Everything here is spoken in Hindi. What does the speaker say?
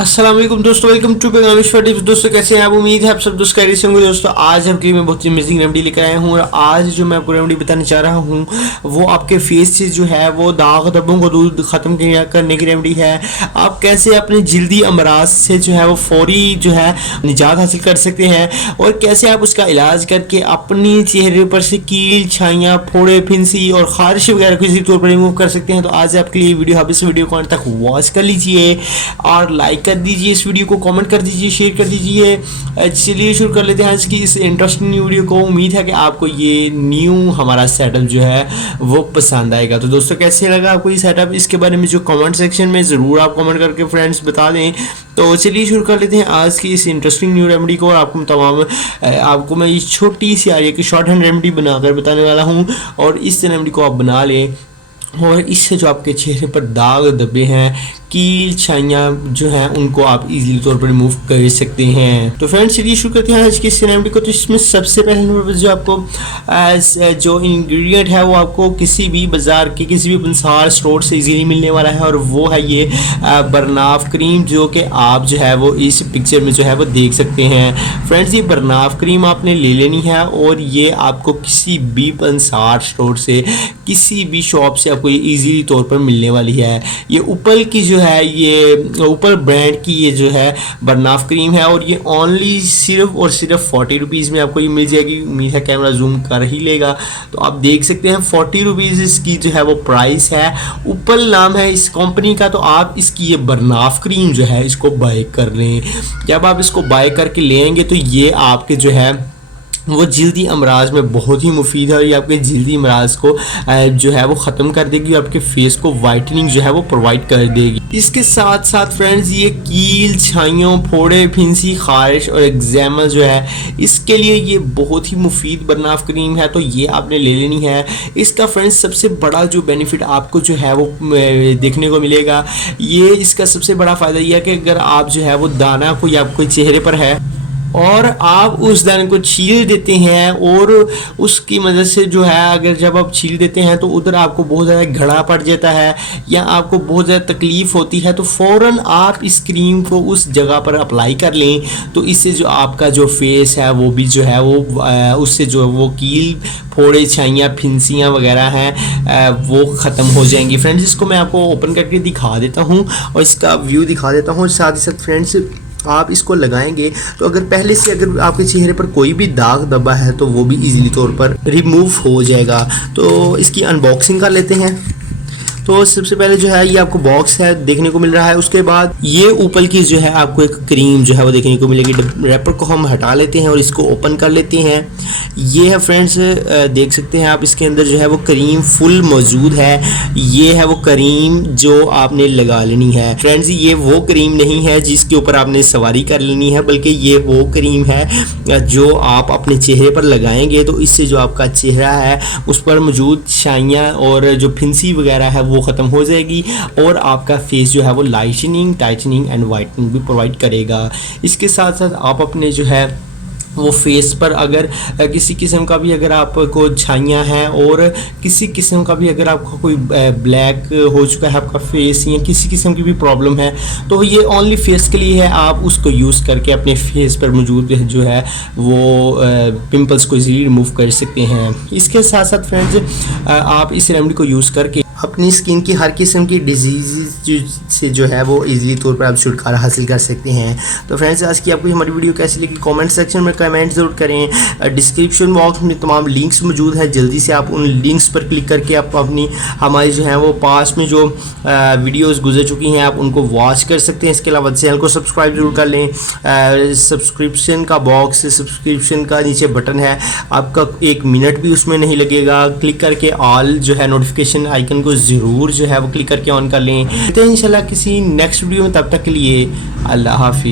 अस्सलाम वालेकुम दोस्तों, वेलकम टू पेगामेश्वर टिप्स। दोस्तों कैसे हैं आप? उम्मीद है आप सब दोस्त खैरियत से होंगे। दोस्तों आज आपके लिए मैं बहुत ही अमेजिंग रेमेडी लेकर आया हूँ और आज जो मैं आपको रेमेडी बताने चाह रहा हूँ वो आपके फेस से जो है वो दाग धब्बों को दूर खत्म करने की रेमेडी है। आप कैसे अपने जल्दी अमराज से जो है वो फौरी जो है निजात हासिल कर सकते हैं और कैसे आप उसका इलाज करके अपनी चेहरे पर से कील, छाइयाँ, फोड़े, फिंसी और खारिश वगैरह को इसी तौर पर रिमूव कर सकते हैं। तो आज आपके लिए वीडियो, आप इस वीडियो को अंत तक वॉच कर लीजिए और लाइक कर दीजिए इस वीडियो को, कमेंट कर दीजिए, शेयर कर दीजिए। चलिए शुरू कर लेते हैं आज की इस इंटरेस्टिंग वीडियो को। उम्मीद है कि आपको ये न्यू हमारा सेटअप जो है वो पसंद आएगा। तो दोस्तों कैसे लगा आपको ये सेटअप, इसके बारे में जो कमेंट सेक्शन में ज़रूर आप कमेंट करके फ्रेंड्स बता दें। तो चलिए शुरू कर लेते हैं आज की इस इंटरेस्टिंग न्यू रेमेडी को। आपको मैं ये छोटी सी आर्या की शॉर्ट हैंड रेमेडी बनाकर बताने वाला हूँ और इस रेमेडी को आप बना लें और इससे जो आपके चेहरे पर दाग धब्बे हैं, कील, छाइयाँ जो हैं उनको आप इजीली तौर पर रिमूव कर सकते हैं। तो फ्रेंड्स चलिए शुरू करते हैं आज की इस रेमेडी को। तो इसमें सबसे पहले नंबर पर जो आपको जो इंग्रेडिएंट है वो आपको किसी भी बाज़ार के किसी भी पंसार स्टोर से इजीली मिलने वाला है और वो है ये बरनाफ क्रीम, जो कि आप जो है वो इस पिक्चर में जो है वो देख सकते हैं। फ्रेंड्स ये बरनाफ क्रीम आपने ले लेनी है और ये आपको किसी भी पंसार स्टोर से, किसी भी शॉप से आपको ये ईजीली तौर पर मिलने वाली है। ये उपल की जो है, ये ऊपर ब्रांड की ये जो है बरनाफ क्रीम है और ये ओनली सिर्फ और सिर्फ 40 रुपीज़ में आपको ये मिल जाएगी। उम्मीद है कैमरा जूम कर ही लेगा। तो आप देख सकते हैं 40 रुपीज़ इसकी जो है वो प्राइस है। उपल नाम है इस कंपनी का। तो आप इसकी ये बरनाफ क्रीम जो है इसको बाय कर लें। जब आप इसको बाय करके ले आएंगे तो ये आपके जो है वो जल्दी अमराज में बहुत ही मुफीद है और ये आपके जल्दी अमराज को जो है वो ख़त्म कर देगी और आपके फेस को वाइटनिंग जो है वो प्रोवाइड कर देगी। इसके साथ साथ फ्रेंड्स ये कील, छाइयों, फोड़े, फिंसी, खारिश और एक्जेमा जो है इसके लिए ये बहुत ही मुफीद बरनाफ क्रीम है। तो ये आपने ले लेनी है। इसका फ्रेंड्स सबसे बड़ा जो बेनिफिट आपको जो है वो देखने को मिलेगा, ये इसका सबसे बड़ा फ़ायदा ये है कि अगर आप जो है वो दाना कोई आपके चेहरे पर है और आप उस दाने को छील देते हैं और उसकी मदद से जो है अगर जब आप छील देते हैं तो उधर आपको बहुत ज़्यादा घड़ा पड़ जाता है या आपको बहुत ज़्यादा तकलीफ़ होती है, तो फ़ौरन आप इस क्रीम को उस जगह पर अप्लाई कर लें। तो इससे जो आपका जो फेस है वो भी जो है वो उससे जो वो कील, फोड़े, छाइयाँ, फिंसियाँ वगैरह हैं वो ख़त्म हो जाएंगी। फ्रेंड्स इसको मैं आपको ओपन करके दिखा देता हूँ और इसका व्यू दिखा देता हूँ। साथ ही साथ फ्रेंड्स आप इसको लगाएंगे तो अगर पहले से अगर आपके चेहरे पर कोई भी दाग धब्बा है तो वो भी इजीली तौर पर रिमूव हो जाएगा। तो इसकी अनबॉक्सिंग कर लेते हैं। तो सबसे पहले जो है ये आपको बॉक्स है देखने को मिल रहा है। उसके बाद ये ऊपर की जो है आपको एक क्रीम जो है वो देखने को मिलेगी। रैपर को हम हटा लेते हैं और इसको ओपन कर लेते हैं। ये है फ्रेंड्स, देख सकते हैं आप इसके अंदर जो है वो क्रीम फुल मौजूद है। ये है वो क्रीम जो आपने लगा लेनी है। फ्रेंड्स ये वो क्रीम नहीं है जिसके ऊपर आपने सवारी कर लेनी है, बल्कि ये वो क्रीम है जो आप अपने चेहरे पर लगाएंगे तो इससे जो आपका चेहरा है उस पर मौजूद छाइयाँ और जो फिंसी वगैरह है वो ख़त्म हो जाएगी और आपका फेस जो है वो लाइटनिंग, टाइटनिंग एंड वाइटनिंग भी प्रोवाइड करेगा। इसके साथ साथ आप अपने जो है वो फेस पर अगर किसी किस्म का भी अगर आपको छाइयाँ हैं और किसी किस्म का भी अगर आपको कोई ब्लैक हो चुका है आपका फेस या किसी किस्म की भी प्रॉब्लम है तो ये ओनली फेस के लिए है। आप उसको यूज़ करके अपने फेस पर मौजूद जो है वो पिंपल्स को इजीली रिमूव कर सकते हैं। इसके साथ साथ फ्रेंड्स आप इस रेमेडी को यूज़ करके अपनी स्किन की हर किस्म की डिजीज़ से जो है वो इजीली तौर पर आप छुटकारा हासिल कर सकते हैं। तो फ्रेंड्स आज की आपको हमारी वीडियो कैसी लगी कमेंट सेक्शन में कमेंट ज़रूर करें। डिस्क्रिप्शन बॉक्स में तमाम लिंक्स मौजूद है, जल्दी से आप उन लिंक्स पर क्लिक करके आप अपनी हमारी जो है वो पास में जो वीडियोस गुजर चुकी हैं आप उनको वॉच कर सकते हैं। इसके अलावा चैनल को सब्सक्राइब जरूर कर लें। सब्सक्रिप्शन का बॉक्स, सब्सक्रिप्शन का नीचे बटन है, आपका 1 मिनट भी उसमें नहीं लगेगा। क्लिक करके ऑल जो है नोटिफिकेशन आइकन को ज़रूर जो है वो क्लिक करके ऑन कर लें। इंशाल्लाह किसी नेक्स्ट वीडियो में, तब तक के लिए अल्लाह हाफिज़।